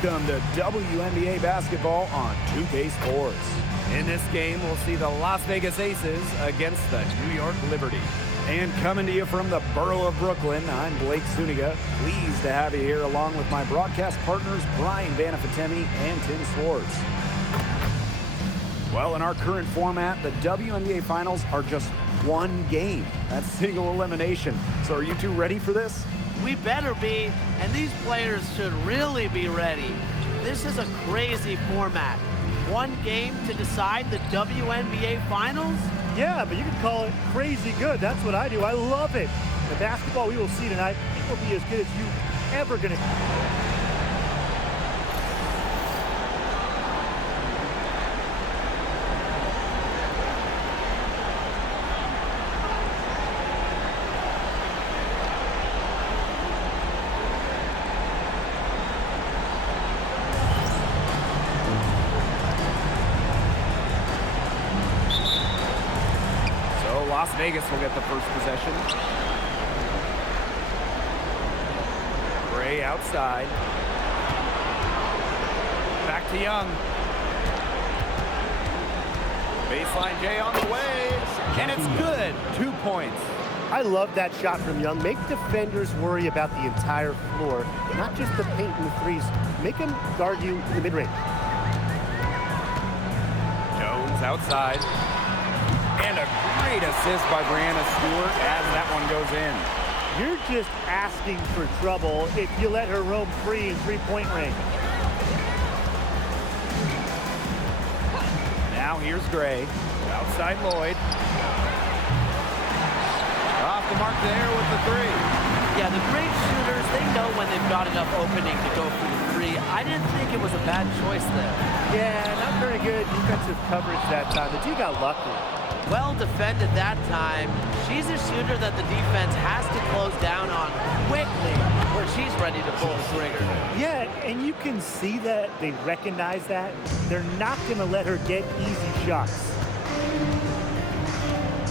Welcome to WNBA basketball on 2K Sports. In this game, we'll see the Las Vegas Aces against the New York Liberty. And coming to you from the borough of Brooklyn, I'm Blake Zuniga. Pleased to have you here along with my broadcast partners, Brian Banafitemi and Tim Swartz. Well, in our current format, the WNBA Finals are just one game. That's single elimination. So are you two ready for this? We better be, and these players should really be ready. This is a crazy format. One game to decide the WNBA Finals? Yeah, but you can call it crazy good. That's what I do. I love it. The basketball we will see tonight, it will be as good as you ever going to. Las Vegas will get the first possession. Gray outside. Back to Young. Baseline J on the way, and it's good. 2 points. I love that shot from Young. Make defenders worry about the entire floor, not just the paint and the threes. Make them guard you in the mid-range. Jones outside. And a great assist by Brianna Stewart as that one goes in. You're just asking for trouble if you let her roam free in three-point range. Now here's Gray. Outside Lloyd. Off the mark there with the three. Yeah, the great shooters, they know when they've got enough opening to go for the three. I didn't think it was a bad choice there. Yeah, not very good defensive coverage that time. The G got lucky. Well defended that time. She's a shooter that the defense has to close down on quickly where she's ready to pull the trigger. Yeah, and you can see that they recognize that. They're not going to let her get easy shots.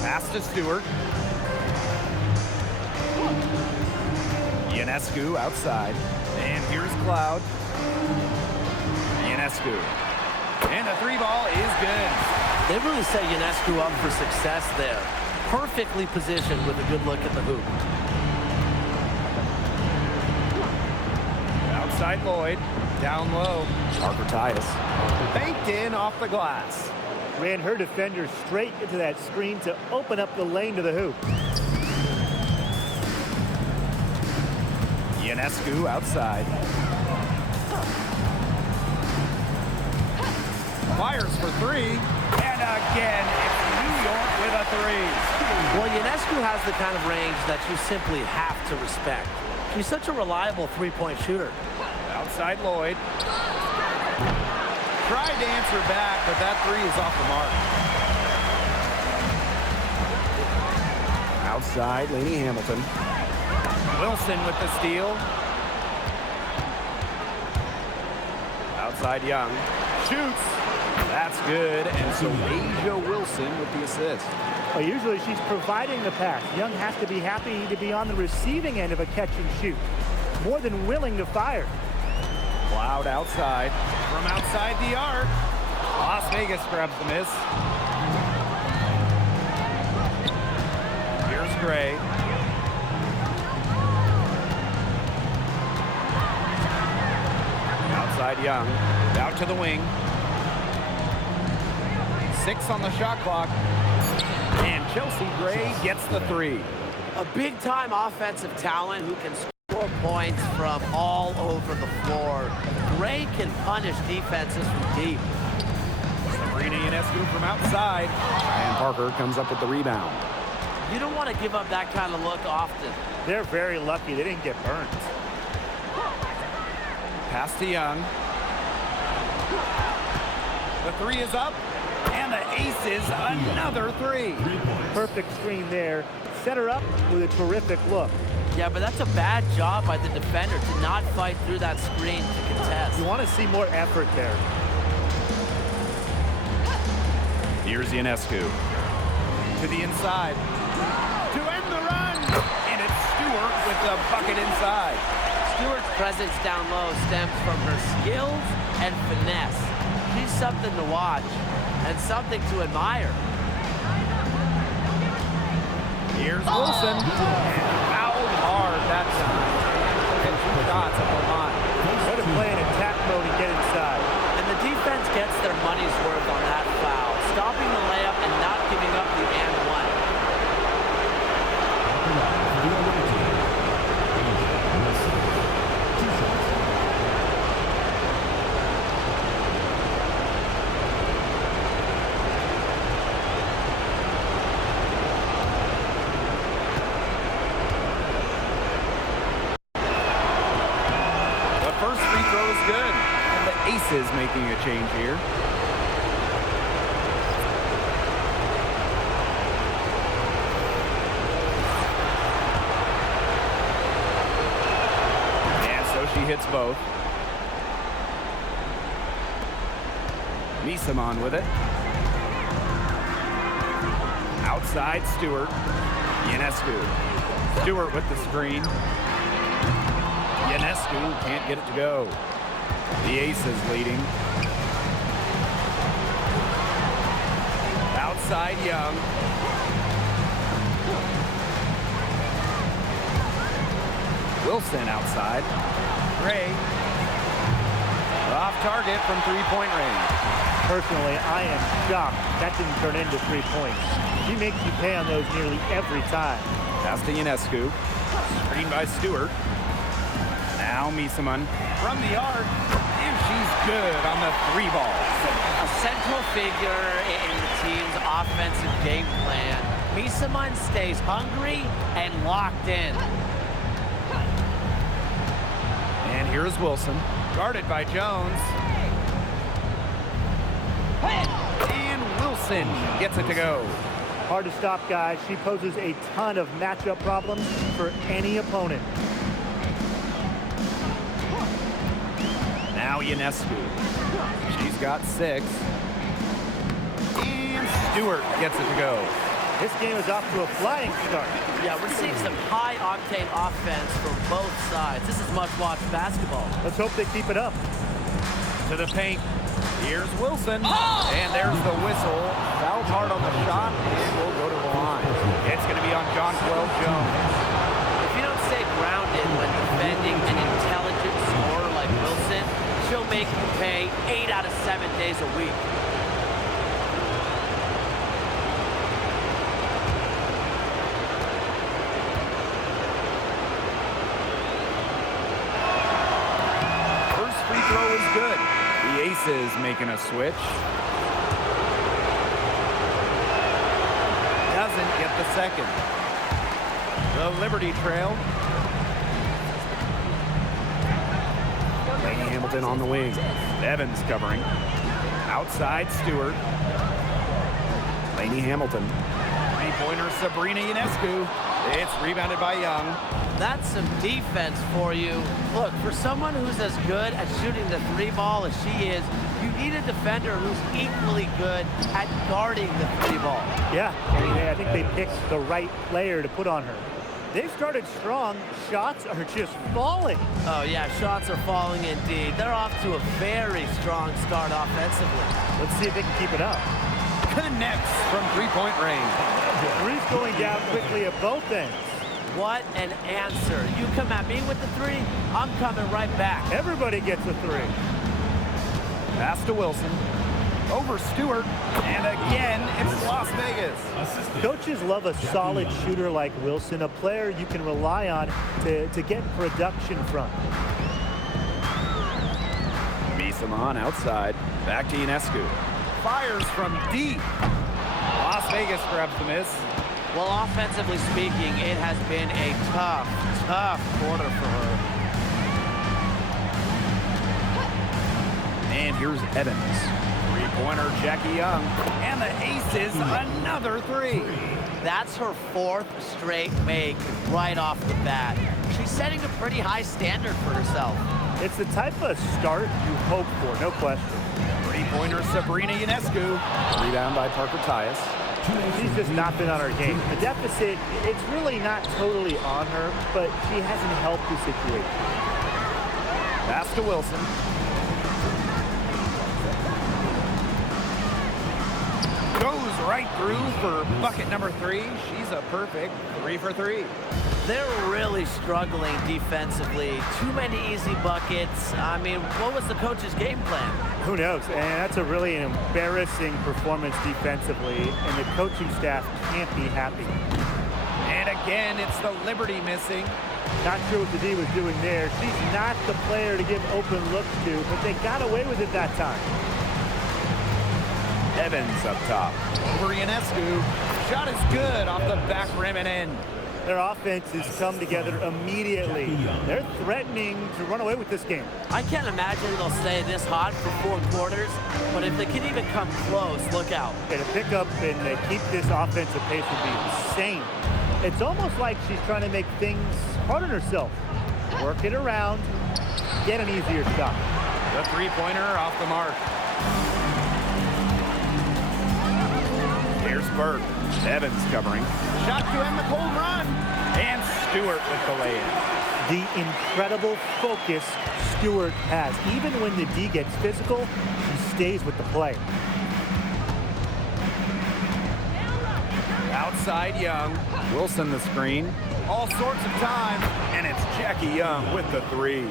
Pass to Stewart. Ionescu outside. And here's Cloud. Ionescu. And the three ball is good. They really set Ionescu up for success there. Perfectly positioned with a good look at the hoop. Outside Lloyd. Down low. Parker Tyus. Banked in off the glass. Ran her defender straight into that screen to open up the lane to the hoop. Ionescu outside. Fires for three. And again, it's New York with a three. Well, Ionescu has the kind of range that you simply have to respect. She's such a reliable three-point shooter. Outside Lloyd. Tried to answer back, but that three is off the mark. Outside, Lainey Hamilton. Wilson with the steal. Outside Young. Shoots. That's good. And so Asia Wilson with the assist. Well, usually she's providing the pass. Young has to be happy to be on the receiving end of a catch and shoot. More than willing to fire. Cloud outside. From outside the arc. Las Vegas grabs the miss. Here's Gray. Outside Young. Out to the wing. 6 on the shot clock. And Chelsea Gray gets the three. A big-time offensive talent who can score points from all over the floor. Gray can punish defenses from deep. Sabrina Ionescu from outside. And Parker comes up with the rebound. You don't want to give up that kind of look often. They're very lucky they didn't get burned. Pass to Young. The three is up. And the aces another three. Perfect screen there. Set her up with a terrific look. Yeah, but that's a bad job by the defender to not fight through that screen to contest. You want to see more effort there. Here's Ionescu. To the inside. To end the run. And it's Stewart with the bucket inside. Stewart's presence down low stems from her skills and finesse. She's something to watch and something to admire. Here's Wilson. Fouled hard that time. And 2 shots at the line. Way to play in attack mode and get inside. And the defense gets their money's worth on that foul, stopping the layup and not giving up the and one. First free throw is good. And the Aces making a change here. And so she hits both. Misaman with it. Outside Stewart. Ionescu. Stewart with the screen. Ionescu can't get it to go. The Aces leading. Outside Young. Wilson outside. Gray. Off target from three-point range. Personally, I am shocked that didn't turn into 3 points. She makes you pay on those nearly every time. Pass to Ionescu. Screen by Stewart. Now Misaman from the arc, and she's good on the 3 ball. A central figure in the team's offensive game plan. Misaman stays hungry and locked in. And here's Wilson, guarded by Jones. And Wilson gets it to go. Hard to stop, guys. She poses a ton of matchup problems for any opponent. Now Ionescu. She's got 6. And Stewart gets it to go. This game is off to a flying start. Yeah, we're seeing some high-octane offense from both sides. This is much-watched basketball. Let's hope they keep it up. To the paint. Here's Wilson. And there's the whistle. Fouled hard on the shot, and will go to the line. It's going to be on Jonquel Jones. If you don't stay grounded when defending an intelligent scorer like Wilson, she'll make you pay 8 out of 7 days a week. First free throw is good. The Aces making a switch. Doesn't get the second. The Liberty trail. Lady Hamilton on the wing. Evans covering. Outside Stewart. Lainey Hamilton. Three-pointer Sabrina Ionescu. It's rebounded by Young. That's some defense for you. Look, for someone who's as good at shooting the 3 ball as she is, you need a defender who's equally good at guarding the 3 ball. Yeah, I think they picked the right player to put on her. They've started strong. Shots are just falling. Oh, yeah, shots are falling indeed. They're off to a very strong start offensively. Let's see if they can keep it up. Connects from three-point range. Three's going down quickly at both ends. What an answer. You come at me with the 3, I'm coming right back. Everybody gets a 3. Pass to Wilson. Over Stewart. And again, it's Las Vegas. Coaches love a solid shooter like Wilson, a player you can rely on to get production from. Misaman outside. Back to Ionescu. Fires from deep. Las Vegas grabs the miss. Well, offensively speaking, it has been a tough quarter for her. And here's Evans. Three-pointer Jackie Young. And the Aces, another 3. That's her 4th straight make right off the bat. She's setting a pretty high standard for herself. It's the type of start you hope for, no question. Three-pointer Sabrina Ionescu. Rebound by Parker Tyus. She's just not been on her game. The deficit, it's really not totally on her, but she hasn't helped the situation. Pass to Wilson. Goes right through for bucket number 3. She's a perfect 3 for 3. They're really struggling defensively. Too many easy buckets. I mean, what was the coach's game plan? Who knows? And that's a really embarrassing performance defensively, and the coaching staff can't be happy. And again, it's the Liberty missing. Not sure what the D was doing there. She's not the player to give open looks to, but they got away with it that time. Evans up top. Over Ionescu. Shot is good off the back rim and in. Their offense has come together immediately. They're threatening to run away with this game. I can't imagine they'll stay this hot for 4 quarters, but if they can even come close, look out. Okay, to pick up and keep this offensive pace would be insane. It's almost like she's trying to make things hard on herself. Work it around, get an easier shot. The three-pointer off the mark. Here's Burke. Evans covering. Shot to end the cold run. And Stewart with the lay-in. The incredible focus Stewart has. Even when the D gets physical, he stays with the play. Outside Young. Wilson the screen. All sorts of time. And it's Jackie Young with the 3.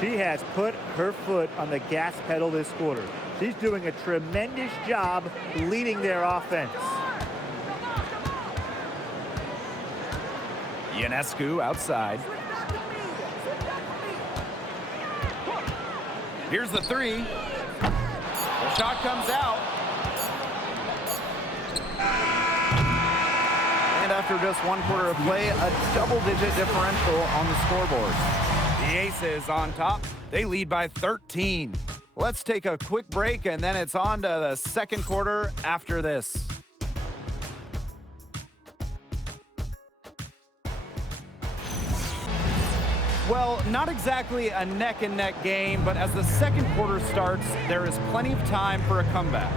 She has put her foot on the gas pedal this quarter. She's doing a tremendous job leading their offense. Ionescu outside. Here's the 3. The shot comes out. And after just 1 quarter of play, a double-digit differential on the scoreboard. The Aces on top. They lead by 13. Let's take a quick break, and then it's on to the second quarter after this. Well, not exactly a neck-and-neck game, but as the second quarter starts, there is plenty of time for a comeback.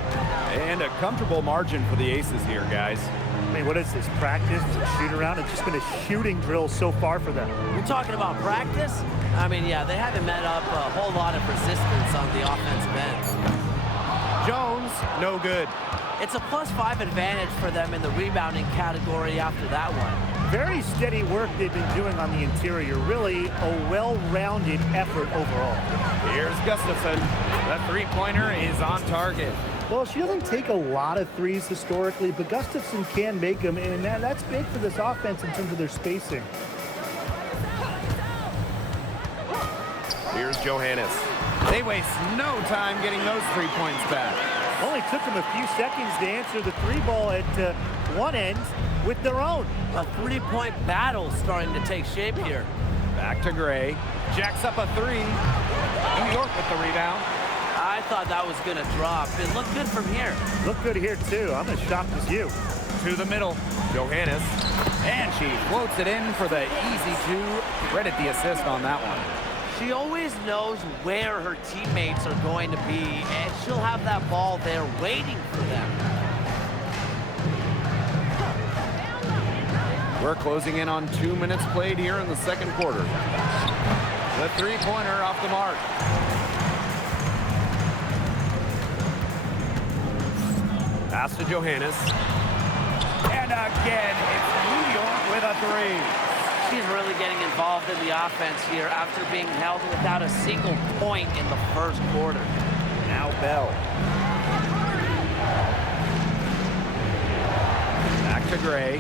And a comfortable margin for the Aces here, guys. I mean, what is this, practice, shoot around? It's just been a shooting drill so far for them. You're talking about practice? I mean, yeah, they haven't met up a whole lot of resistance on the offensive end. Jones, no good. It's a +5 advantage for them in the rebounding category after that one. Very steady work they've been doing on the interior. Really a well-rounded effort overall. Here's Gustafson. The three-pointer is on target. Well, she doesn't take a lot of threes historically, but Gustafson can make them, and that's big for this offense in terms of their spacing. Here's Johannes. They waste no time getting those 3 points back. Only took them a few seconds to answer the 3 ball at one end with their own. A 3-point battle starting to take shape here. Back to Gray. Jacks up a 3. New York with the rebound. I thought that was going to drop. It looked good from here. Look good here, too. I'm as shocked as you. To the middle. Johannes. And she floats it in for the easy 2. Credit the assist on that one. She always knows where her teammates are going to be, and she'll have that ball there waiting for them. We're closing in on 2 minutes played here in the second quarter. The three-pointer off the mark. Pass to Johannes. And again, it's New York with a 3. She's really getting involved in the offense here after being held without a single point in the first quarter. Now Bell. Back to Gray.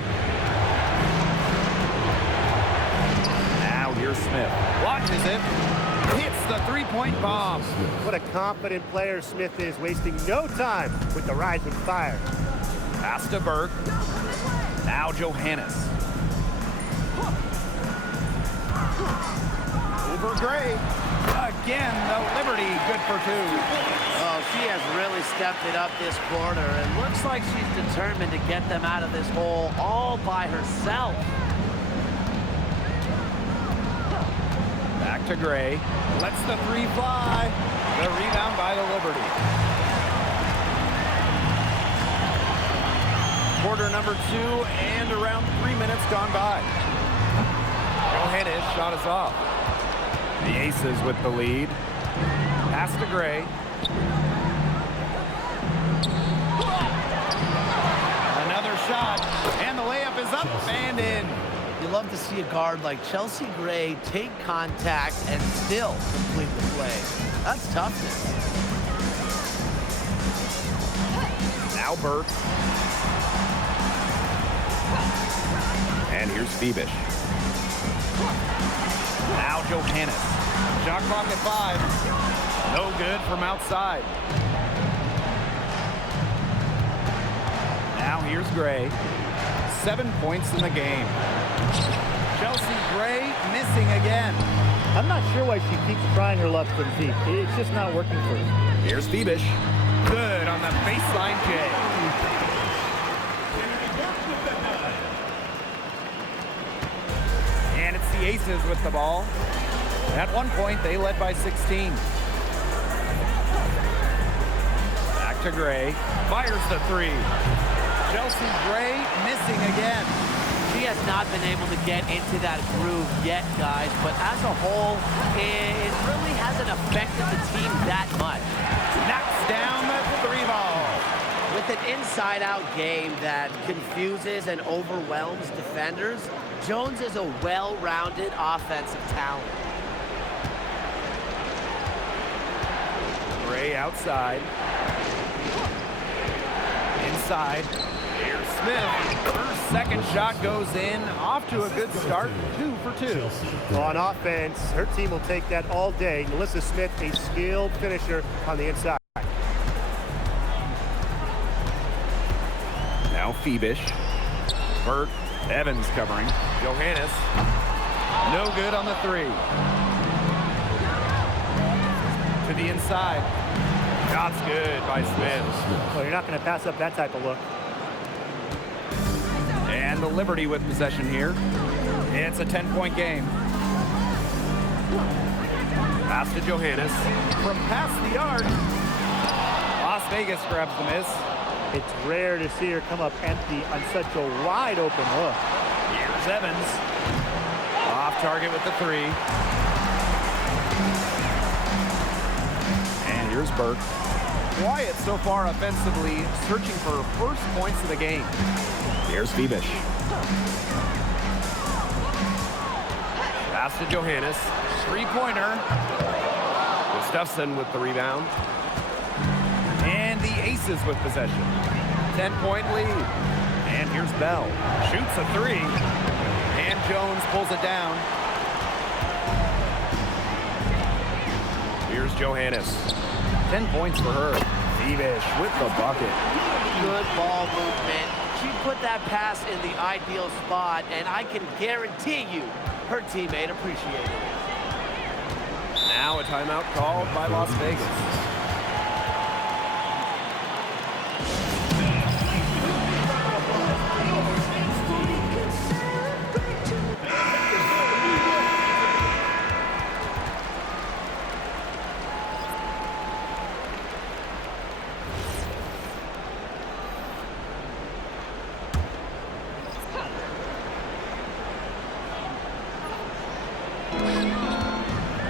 Now here's Smith. Watches it. Hits the three-point bomb. What a confident player Smith is, wasting no time with the rise and fire. Pass to Burke. Now Johannes. Over Gray. Again, the Liberty good for 2. Oh, she has really stepped it up this quarter. It looks like she's determined to get them out of this hole all by herself. Back to Gray. Lets the 3 fly. The rebound by the Liberty. Quarter number 2 and around 3 minutes gone by. Johannes shot us off. The Aces with the lead. Pass to Gray. Another shot, and the layup is up and in. You love to see a guard like Chelsea Gray take contact and still complete the play. That's toughness. Now Burke. And here's Phoebish. Now Johannes. Shot clock at 5. No good from outside. Now here's Gray. 7 points in the game. Chelsea Gray missing again. I'm not sure why she keeps trying her luck from deep. It's just not working for her. Here's Phoebish. Good on the baseline J. And it's the Aces with the ball. At one point, they led by 16. Back to Gray. Fires the 3. Chelsea Gray missing again. She has not been able to get into that groove yet, guys, but as a whole, it really hasn't affected the team that much. Knocks down the 3 ball. With an inside-out game that confuses and overwhelms defenders, Jones is a well-rounded offensive talent. Gray outside. Inside. Here's Smith. Her second shot goes in. Off to a good start. 2 for 2. On offense, her team will take that all day. Melissa Smith, a skilled finisher on the inside. Now Phoebish. Burt. Evans covering. Johannes. No good on the 3. To the inside. Shot's good by Smith. Well, you're not going to pass up that type of look. And the Liberty with possession here. It's a 10-point game. Pass to Johannes. From past the arc. Las Vegas grabs the miss. It's rare to see her come up empty on such a wide open look. Here's Evans. Off target with the 3. And here's Burke. Quiet so far offensively, searching for first points of the game. Here's Phoebish. Pass to Johannes. 3-pointer. Gustafson with the rebound. And the Aces with possession. 10-point lead. And here's Bell. Shoots a 3. And Jones pulls it down. Here's Johannes. 10 points for her. Phoebish with the bucket. Good ball movement. She put that pass in the ideal spot, and I can guarantee you her teammate appreciated it. Now a timeout called by Las Vegas.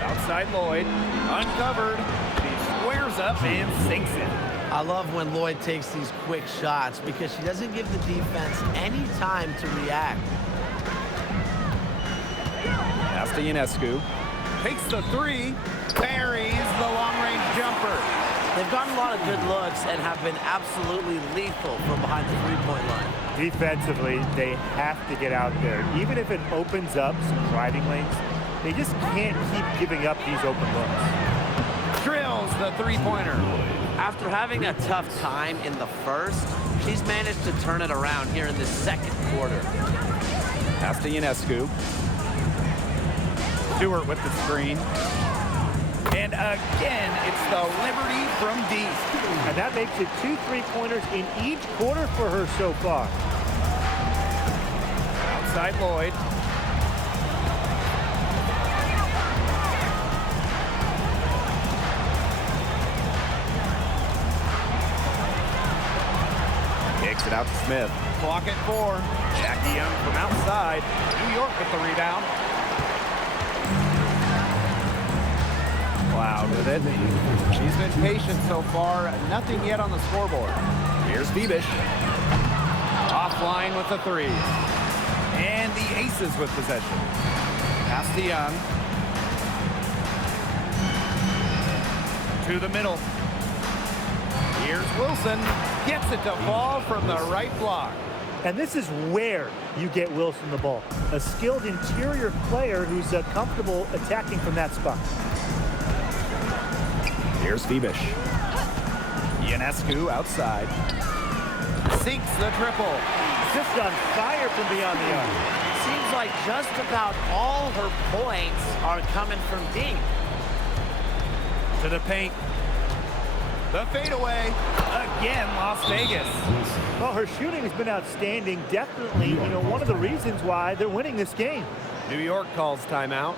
Outside Lloyd, uncovered. She squares up and sinks it. I love when Lloyd takes these quick shots because she doesn't give the defense any time to react. Pass to Ionescu. Takes the 3. Buries the long-range jumper. They've gotten a lot of good looks and have been absolutely lethal from behind the three-point line. Defensively, they have to get out there. Even if it opens up some driving lanes, they just can't keep giving up these open looks. Drills the 3-pointer. After having a tough time in the first, she's managed to turn it around here in the second quarter. Pass to Ionescu. Stewart with the screen. And again, it's the Liberty from deep. And that makes it 2 3-pointers in each quarter for her so far. Outside Lloyd. Kicks it out to Smith. Clock at 4. Jackie Young from outside. New York with the rebound. Cloud with it. She's been patient so far. Nothing yet on the scoreboard. Here's Bebish. Offline with the three. And the Aces with possession. Pass to Young. To the middle. Here's Wilson. Gets it to fall from the right block. And this is where you get Wilson the ball. A skilled interior player who's comfortable attacking from that spot. Here's Bebish. Ionescu outside. Sinks the triple. Just on fire from beyond the arc. Seems like just about all her points are coming from deep. To the paint. The fadeaway. Again, Las Vegas. Well, her shooting has been outstanding. Definitely, one of the reasons why they're winning this game. New York calls timeout.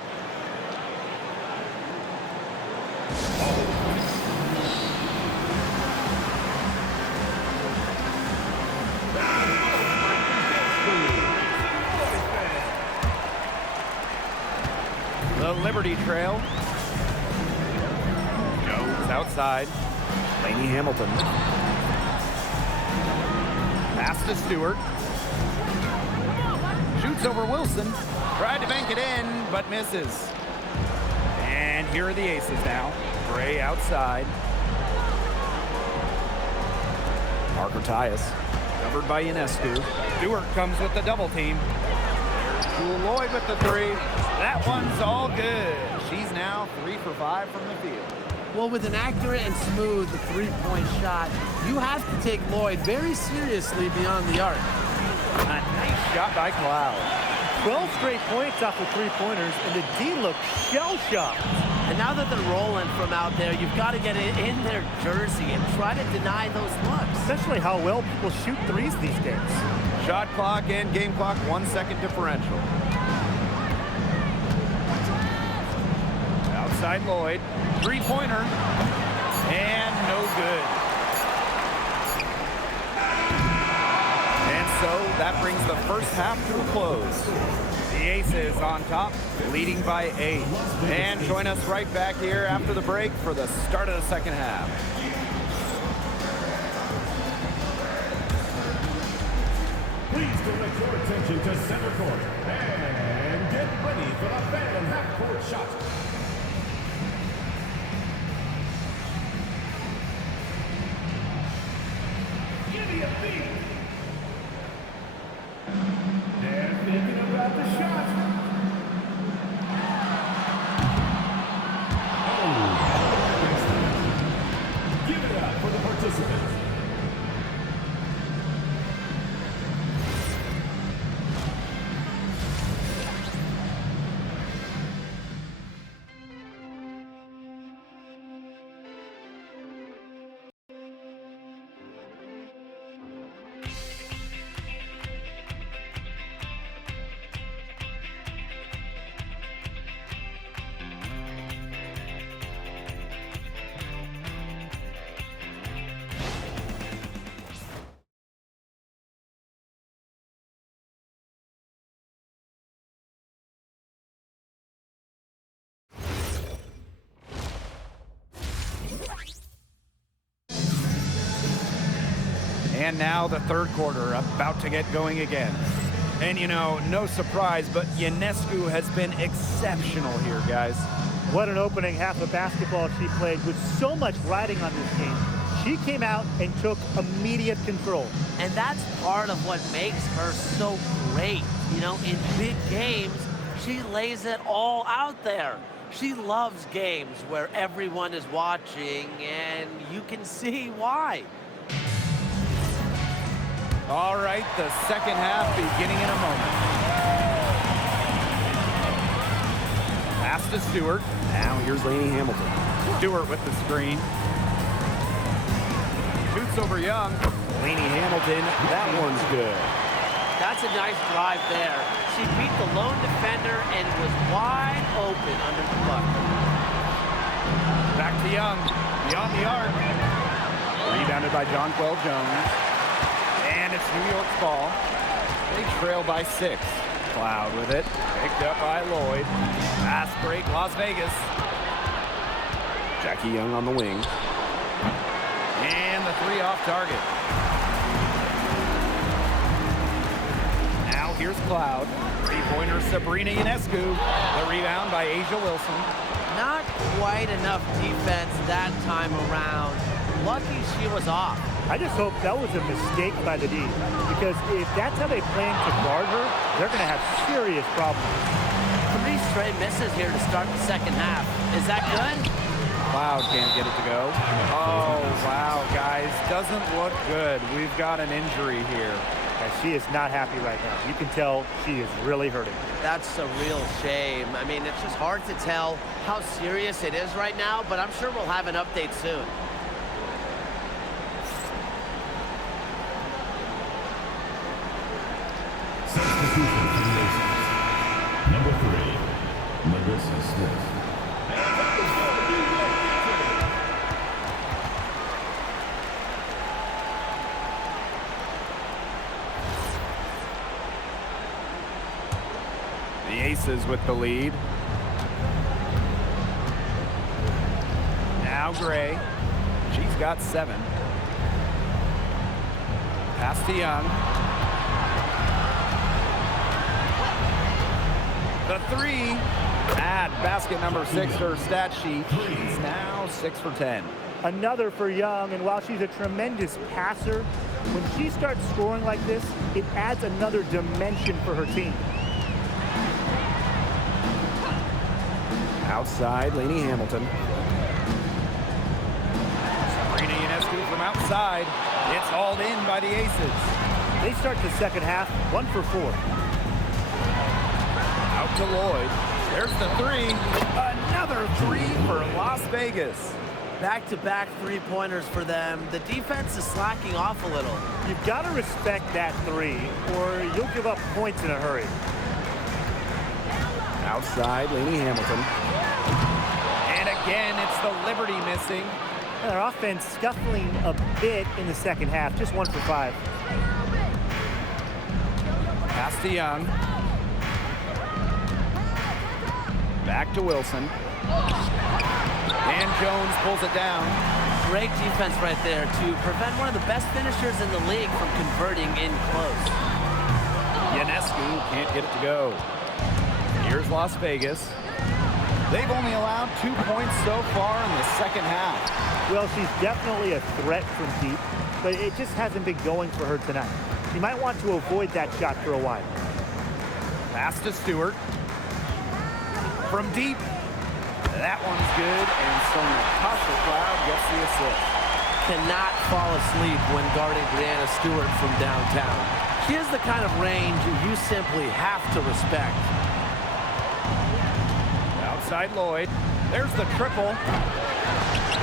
The Liberty Trail. Jones outside. Laney Hamilton. Pass to Stewart. Shoots over Wilson. Tried to bank it in, but misses. And here are the Aces now. Gray outside. Parker Tyus. Covered by Ionescu. Stewart comes with the double team. Jewel Lloyd with the three. That one's all good. She's now 3 for 5 from the field. Well, with an accurate and smooth three-point shot, you have to take Lloyd very seriously beyond the arc. A nice shot by Cloud. 12 straight points off the three-pointers, and the D looks shell-shocked. And now that they're rolling from out there, you've got to get it in their jersey and try to deny those looks. Especially how well people shoot threes these days. Shot clock and game clock, 1 second differential. Outside Lloyd, three-pointer, and no good. And so that brings the first half to a close. The Aces on top, leading by 8. And join us right back here after the break for the start of the second half. Please direct your attention to center court and get ready for the Phantom half-court shot. Give me a beat. They're thinking about the shot. Give it up for the participants. And now the third quarter about to get going again. And no surprise, but Ionescu has been exceptional here, guys. What an opening half of basketball she played with so much riding on this game. She came out and took immediate control. And that's part of what makes her so great. In big games, she lays it all out there. She loves games where everyone is watching, and you can see why. All right, the second half beginning in a moment. Pass to Stewart. Now here's Laney Hamilton. Stewart with the screen. Shoots over Young. Laney Hamilton, that one's good. That's a nice drive there. She beat the lone defender and was wide open under the bucket. Back to Young. Beyond the arc. Rebounded by Jonquel Jones. And it's New York's ball. They trail by 6. Cloud with it. Picked up by Lloyd. Fast break, Las Vegas. Jackie Young on the wing. And the three off target. Now here's Cloud. Three-pointer Sabrina Ionescu. The rebound by Asia Wilson. Not quite enough defense that time around. Lucky she was off. I just hope that was a mistake by the D, because if that's how they plan to guard her, they're going to have serious problems. 3 straight misses here to start the second half. Is that good? Cloud can't get it to go. Oh, wow, guys. Doesn't look good. We've got an injury here. And she is not happy right now. You can tell she is really hurting. That's a real shame. I mean, it's just hard to tell how serious it is right now, but I'm sure we'll have an update soon. Substitution for the Aces. Number 3, Melissa Smith. The Aces with the lead. Now Gray. She's got 7. Pass to Young. The 3. At basket number 6, her stat sheet. She's now 6 for 10. Another for Young, and while she's a tremendous passer, when she starts scoring like this, it adds another dimension for her team. Outside, Lainey Hamilton. Sabrina Ionescu from outside. It's hauled in by the Aces. They start the second half 1 for 4. Out to Lloyd. There's the 3. Another 3 for Las Vegas. Back-to-back three-pointers for them. The defense is slacking off a little. You've got to respect that 3, or you'll give up points in a hurry. Outside, Lainey Hamilton. And again, it's the Liberty missing. And their offense scuffling a bit in the second half, just 1 for 5. Pass to Young. Back to Wilson. And Jones pulls it down. Great defense right there to prevent one of the best finishers in the league from converting in close. Ionescu can't get it to go. Here's Las Vegas. They've only allowed 2 points so far in the second half. Well, she's definitely a threat from deep, but it just hasn't been going for her tonight. She might want to avoid that shot for a while. Pass to Stewart. From deep. That one's good, and Sonia Cloud gets the assist. Cannot fall asleep when guarding Brianna Stewart from downtown. She has the kind of range you simply have to respect. Outside Lloyd. There's the triple.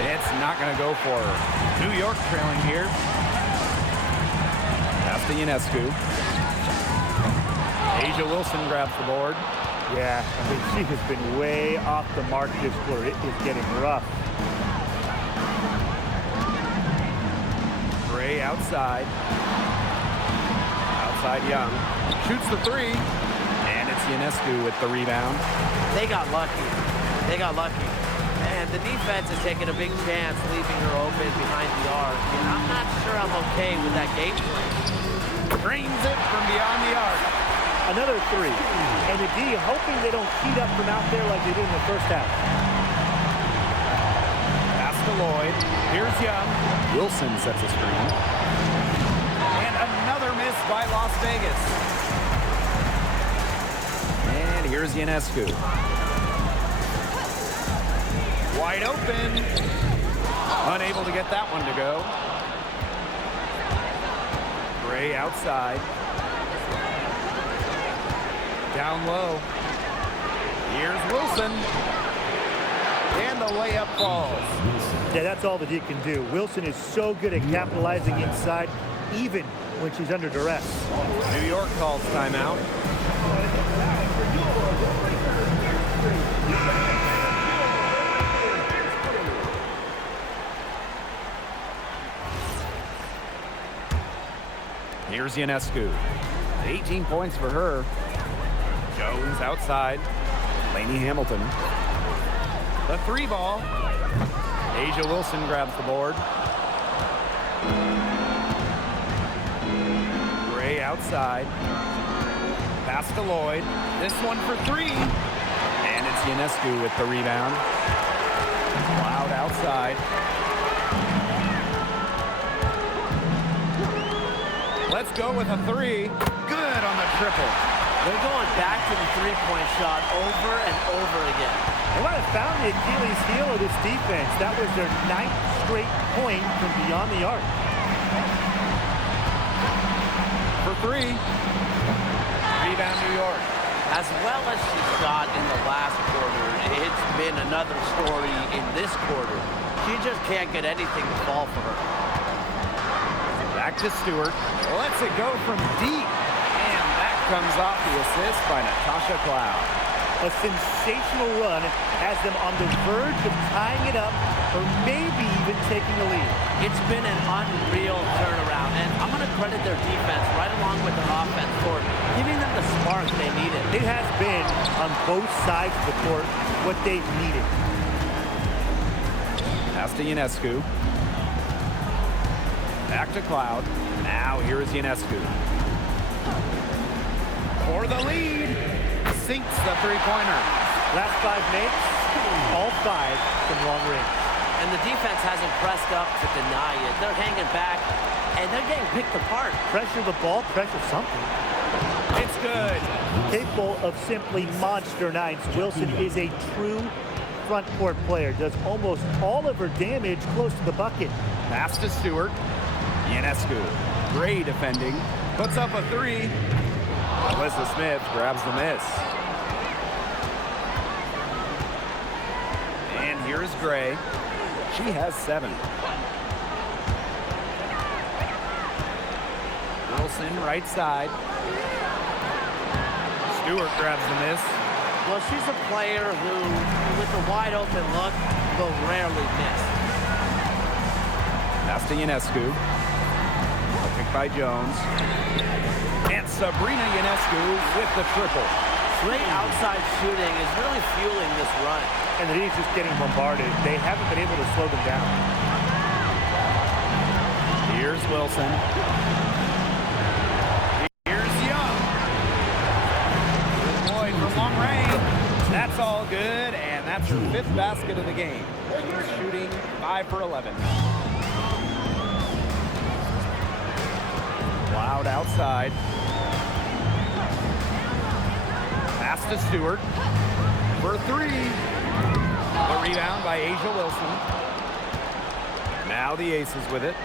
It's not going to go for her. New York trailing here. Pass to Ionescu. Asia Wilson grabs the board. Yeah, I mean, she has been way off the mark this quarter. It is getting rough. Gray outside. Outside Young. Shoots the 3. And it's Ionescu with the rebound. They got lucky. They got lucky. And the defense is taking a big chance, leaving her open behind the arc. And I'm not sure I'm okay with that game plan. Drains it from beyond the arc. Another 3. And the D hoping they don't heat up from out there like they did in the first half. Pass to Lloyd. Here's Young. Wilson sets a screen. And another miss by Las Vegas. And here's Ionescu. Wide open. Unable to get that one to go. Gray outside. Down low. Here's Wilson. And the layup falls. Yeah, that's all the D can do. Wilson is so good at capitalizing inside, even when she's under duress. New York calls timeout. Here's Ionescu. 18 points for her. Jones outside. Lainey Hamilton. The 3 ball. Asia Wilson grabs the board. Gray outside. Pass to Lloyd. This one for three. And it's Ionescu with the rebound. Cloud outside. Let's go with a three. Good on the triple. They're going back to the three-point shot over and over again. They might have found the Achilles heel of this defense. That was their 9th straight point from beyond the arc. For three. Rebound New York. As well as she shot in the last quarter, it's been another story in this quarter. She just can't get anything to fall for her. Back to Stewart. Lets it go from deep. And that comes off the assist by Natasha Cloud. A sensational run has them on the verge of tying it up or maybe even taking the lead. It's been an unreal turnaround, and I'm going to credit their defense right along with their offense for giving them the spark they needed. It has been, on both sides of the court, what they've needed. Pass to Ionescu. Back to Cloud. Now here is Ionescu. For the lead. Sinks the three-pointer. Last 5 makes, all 5 from long range. And the defense hasn't pressed up to deny it. They're hanging back, and they're getting picked apart. Pressure the ball, pressure something. It's good. Capable of simply monster nights, Wilson is a true front court player. Does almost all of her damage close to the bucket. Pass to Stewart. Ionescu. Great defending. Puts up a three. Alyssa Smith grabs the miss. And here's Gray. She has 7. Wilson right side. Stewart grabs the miss. Well, she's a player who, with a wide open look, will rarely miss. Pass to Ionescu. Picked by Jones. And Sabrina Ionescu with the triple. Great outside shooting is really fueling this run. And the Heat's just getting bombarded. They haven't been able to slow them down. Here's Wilson. Here's Young. Lloyd from long range. That's all good, and that's her 5th basket of the game. She's shooting 5 for 11. Cloud outside. Pass to Stewart. For 3. The rebound by Asia Wilson. Now the Aces with it.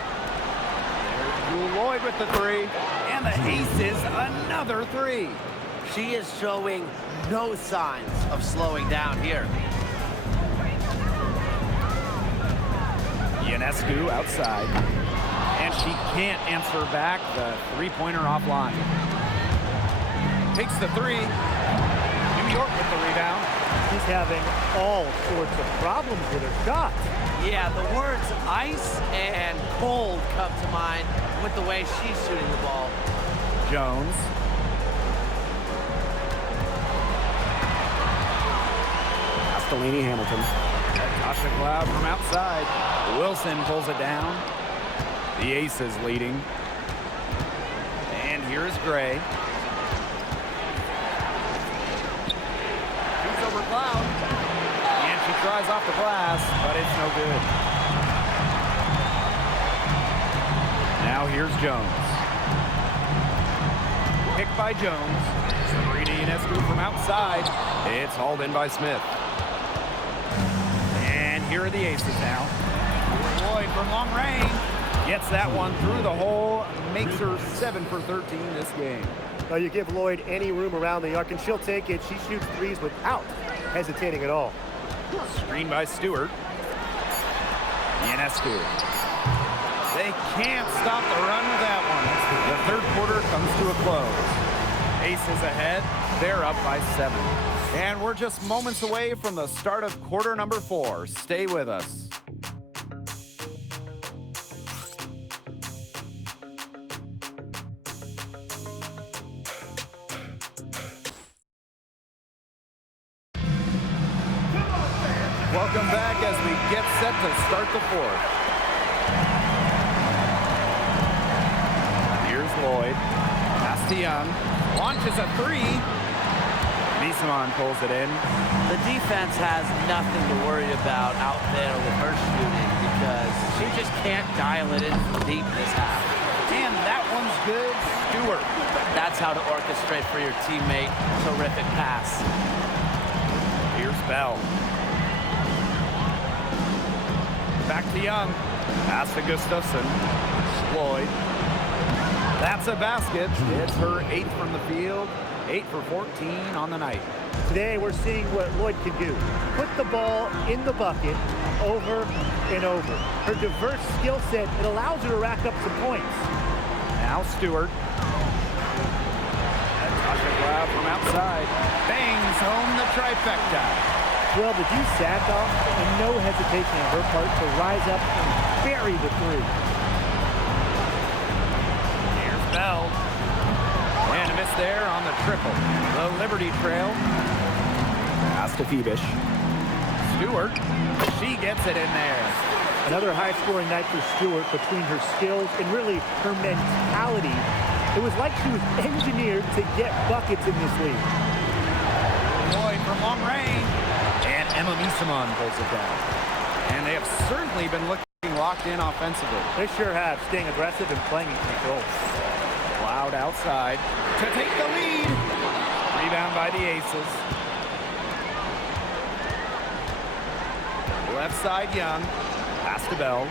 There's Jewel Lloyd with the 3. And the Aces another 3. She is showing no signs of slowing down here. Ionescu outside. And she can't answer back the three-pointer offline. Takes the 3. New York with the rebound. She's having all sorts of problems with her shot. Yeah, the words ice and cold come to mind with the way she's shooting the ball. Jones. Castellini Hamilton. Natasha Cloud from outside. Wilson pulls it down. The Aces leading. And here's Gray. Shoots over Cloud. And she tries off the glass, but it's no good. Now here's Jones. Picked by Jones. Sabrina Ionescu from outside. It's hauled in by Smith. And here are the Aces now. Lloyd from long range. Gets that one through the hole. Makes her 7 for 13 this game. Now you give Lloyd any room around the arc and she'll take it. She shoots threes without hesitating at all. Screen by Stewart. Ionescu. They can't stop the run with that one. The third quarter comes to a close. Aces ahead. They're up by 7. And we're just moments away from the start of quarter number 4. Stay with us. welcome back as we get set to start the fourth. Here's Lloyd. Pass to Young. Launches a three. Niesemann pulls it in. The defense has nothing to worry about out there with her shooting because she just can't dial it in from deep this half. And that one's good. Stewart. That's how to orchestrate for your teammate. Terrific pass. Here's Bell. Back to Young. Pass to Gustafson. Lloyd. That's a basket. It's her 8th from the field. 8 for 14 on the night. Today we're seeing what Lloyd can do. Put the ball in the bucket over and over. Her diverse skill set, it allows her to rack up some points. Now Stewart. Natasha Cloud from outside. Bangs home the trifecta. Well, the deuce sack off and no hesitation on her part to rise up and bury the three. Here's Bell. And a miss there on the triple. The Liberty trail. Pass to Phoebish. Stewart. She gets it in there. Another high-scoring night for Stewart between her skills and really her mentality. It was like she was engineered to get buckets in this league. Lloyd from long range. And Emma Niesemann pulls it down. And they have certainly been looking locked in offensively. They sure have, staying aggressive and playing in control. Cloud outside to take the lead. Rebound by the Aces. Left side Young. Pass to Bell.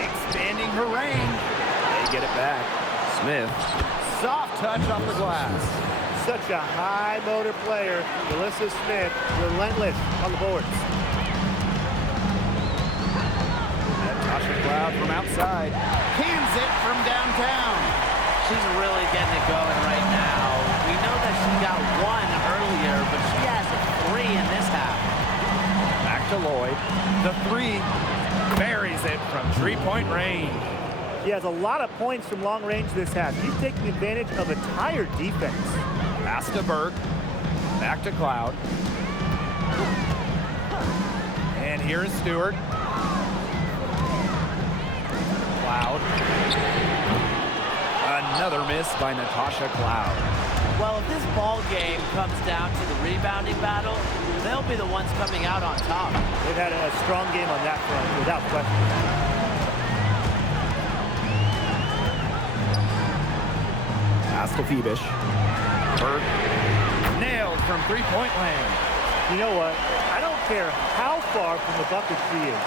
Expanding her range. They get it back. Smith. Soft touch off the glass. Such a high motor player. Alyssa Smith, relentless on the boards. Natasha Cloud from outside. Cans it from downtown. She's really getting it going right now. We know that she got one earlier, but she has a 3 in this half. Back to Lloyd. The three buries it from three-point range. She has a lot of points from long range this half. She's taking advantage of a tired defense. Pass to Burke. Back to Cloud. And here is Stewart. Cloud. Another miss by Natasha Cloud. Well, if this ball game comes down to the rebounding battle, they'll be the ones coming out on top. They've had a strong game on that front, without question. Pass to Phoebish. Burke. Nailed from three-point land. You know what? I don't care how far from the bucket she is.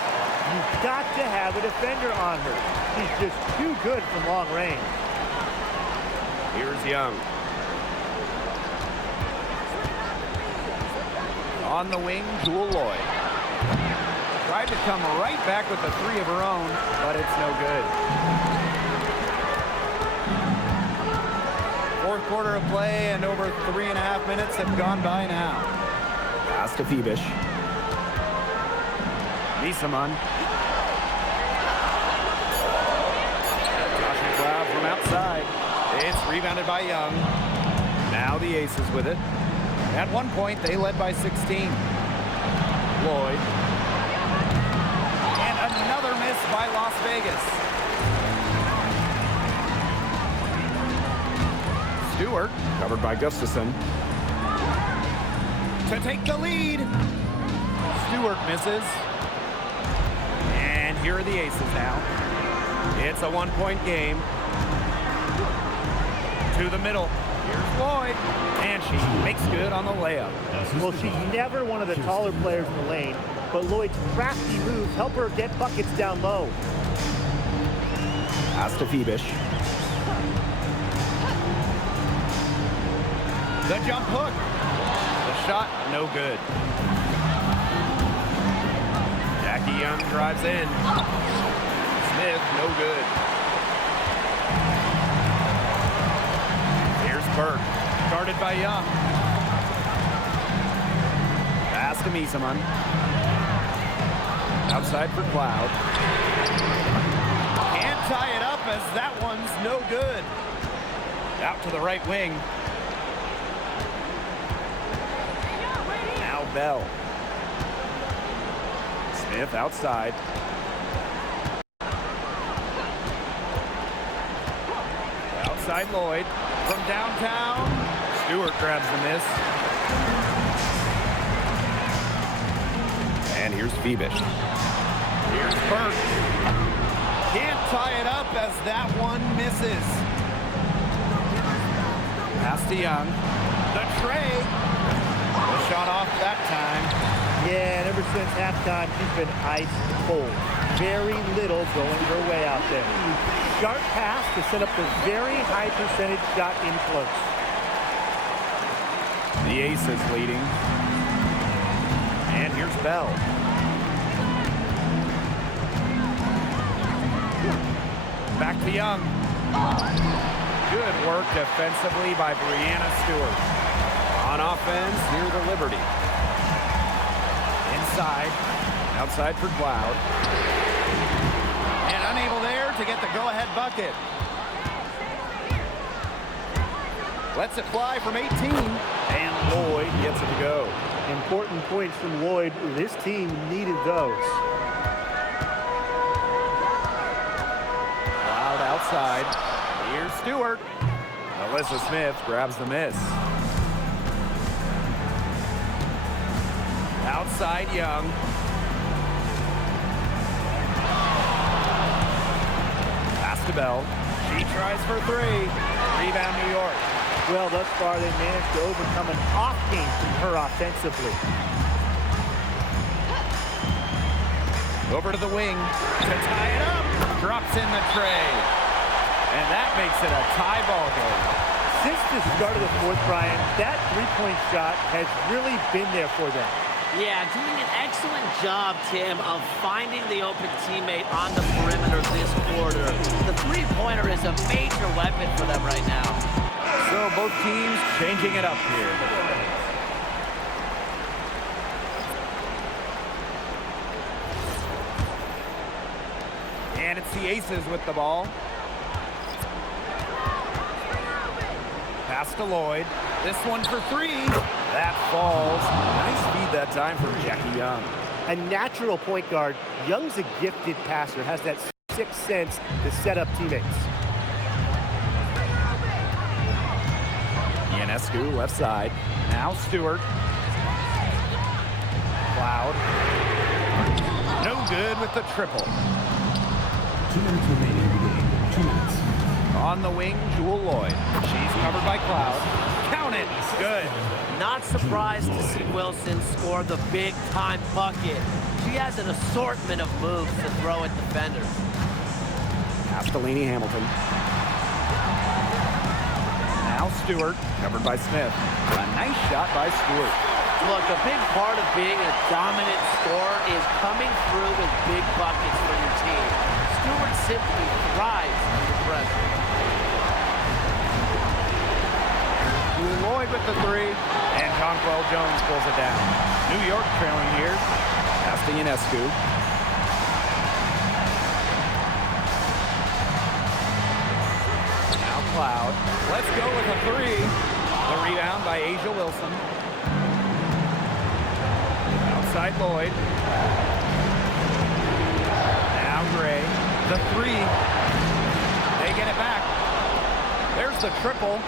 You've got to have a defender on her. She's just too good from long range. Here's Young. On the wing, Jewel Lloyd. Tried to come right back with a three of her own, but it's no good. Fourth quarter of play and over 3.5 minutes have gone by now. Pass to Phoebish. Niesemann. Natasha Cloud from outside. It's rebounded by Young. Now the Aces with it. At one point, they led by 16. Lloyd. And another miss by Las Vegas. Stewart, covered by Gustafson. To take the lead. Stewart misses. And here are the Aces now. It's a one-point game. To the middle. Here's Lloyd. And she makes good on the layup. Well, she's never one of the taller players in the lane, but Lloyd's crafty moves help her get buckets down low. Pass to Phoebish. The jump hook. The shot, no good. Jackie Young drives in. Smith, no good. Here's Burke, guarded by Young. Pass to Niesemann. Outside for Cloud. Can't tie it up as that one's no good. Out to the right wing. Now Bell. Smith outside. Outside Lloyd. From downtown, Stewart grabs the miss. And here's Phoebish. Here's Burke. Can't tie it up as that one misses. Pass to Young. The tray. The shot off that time. Yeah, and ever since halftime, she's been ice cold. Very little going her way out there. Sharp pass to set up the very high percentage shot in close. The Aces leading. And here's Bell. Back to Young. Good work defensively by Brianna Stewart. On offense, here the Liberty. Inside. Outside for Cloud. And unable there to get the go-ahead bucket. Lets it fly from 18. And Lloyd gets it to go. Important points from Lloyd. This team needed those. Cloud outside. Here's Stewart. Alyssa Smith grabs the miss. Outside Young. Pass to Bell. She tries for three. Rebound New York. Well, thus far they managed to overcome an off game from her offensively. Over to the wing to tie it up. Drops in the tray. And that makes it a tie ball game. Since the start of the fourth, Brian, that three-point shot has really been there for them. Yeah, doing an excellent job, Tim, of finding the open teammate on the perimeter this quarter. The three-pointer is a major weapon for them right now. So both teams changing it up here. And it's the Aces with the ball. Pass to Lloyd. This one for three. That falls. Nice feed that time from Jackie Young. A natural point guard, Young's a gifted passer, has that sixth sense to set up teammates. Ionescu left side. Now Stewart. Cloud. No good with the triple. 2 minutes remaining in the game. 2 minutes. On the wing, Jewel Lloyd. She's covered by Cloud. Count it. Good. Not surprised to see Wilson score the big-time bucket. She has an assortment of moves to throw at defenders. Pass to Lainey Hamilton. Now Stewart, covered by Smith. A nice shot by Stewart. Look, a big part of being a dominant scorer is coming through with big buckets for your team. Stewart simply thrives under pressure. Lloyd with the three, and Conquel Jones pulls it down. New York trailing here. Pass to Ionescu. Now Cloud. Let's go with a three. The rebound by Asia Wilson. Outside Lloyd. Now Gray. The three. They get it back. There's the triple.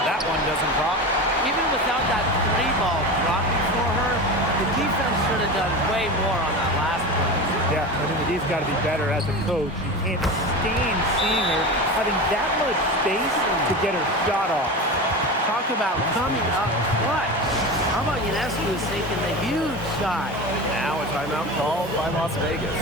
That one doesn't drop. Even without that three ball dropping for her, the defense should have done way more on that last play. Yeah, I mean, he's got to be better as a coach. You can't stand seeing her having that much space to get her shot off. Talk about coming up clutch. How about Ionescu taking the huge shot? Now a timeout called by Las Vegas.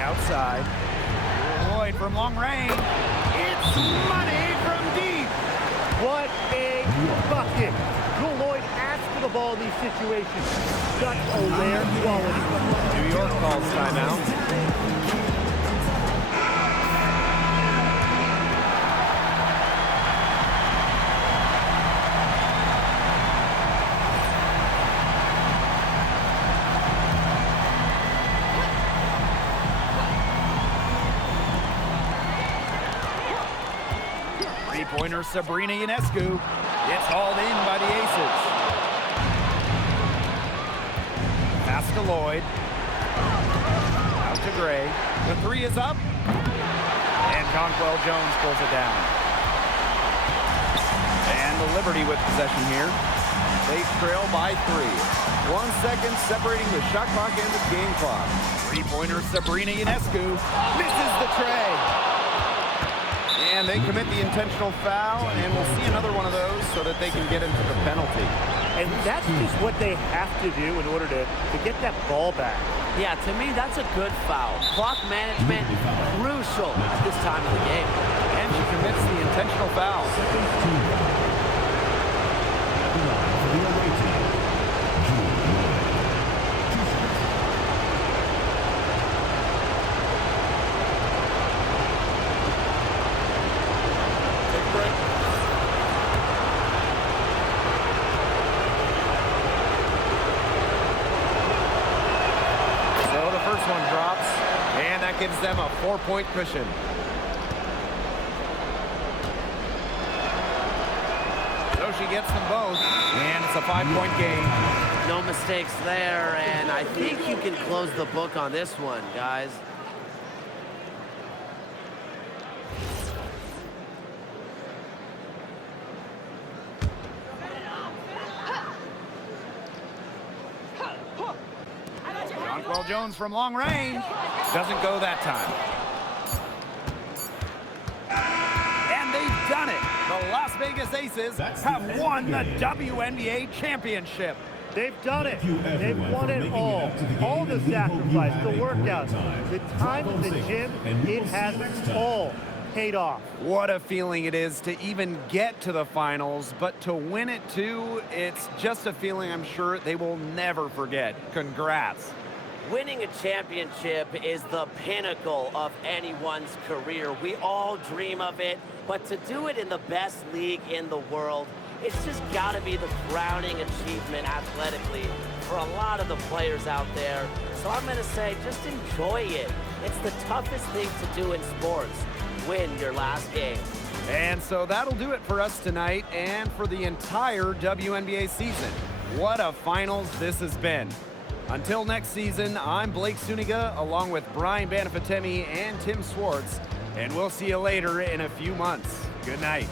Outside. Lloyd from long range. It's money from deep. What a bucket. Jewel Lloyd asks for the ball in these situations. Such a rare quality. New York calls timeout. Three-pointer Sabrina Ionescu gets hauled in by the Aces. Pass to Lloyd. Out to Gray. The three is up. And Jonquel Jones pulls it down. And the Liberty with possession here. They trail by 3. 1 second separating the shot clock and the game clock. Three-pointer Sabrina Ionescu misses the tray. And they commit the intentional foul, and we'll see another one of those so that they can get into the penalty. And that's just what they have to do in order to get that ball back. Yeah, to me, that's a good foul. Clock management, crucial at this time of the game. And she commits the intentional foul. One drops, and that gives them a 4-point cushion. So she gets them both, and it's a 5-point game. No mistakes there, and I think you can close the book on this one, guys. Jonquel Jones from long range. Doesn't go that time. And they've done it. The Las Vegas Aces have won the WNBA championship. They've done it. They've won it all. All the sacrifice, the workouts, the time in the gym, it has all paid off. What a feeling it is to even get to the finals, but to win it too, it's just a feeling I'm sure they will never forget. Congrats. Winning a championship is the pinnacle of anyone's career. We all dream of it, but to do it in the best league in the world, it's just got to be the crowning achievement athletically for a lot of the players out there. So I'm going to say just enjoy it. It's the toughest thing to do in sports. Win your last game. And so that'll do it for us tonight and for the entire WNBA season. What a finals this has been. Until next season, I'm Blake Suniga along with Brian Banafitemi and Tim Swartz, and we'll see you later in a few months. Good night.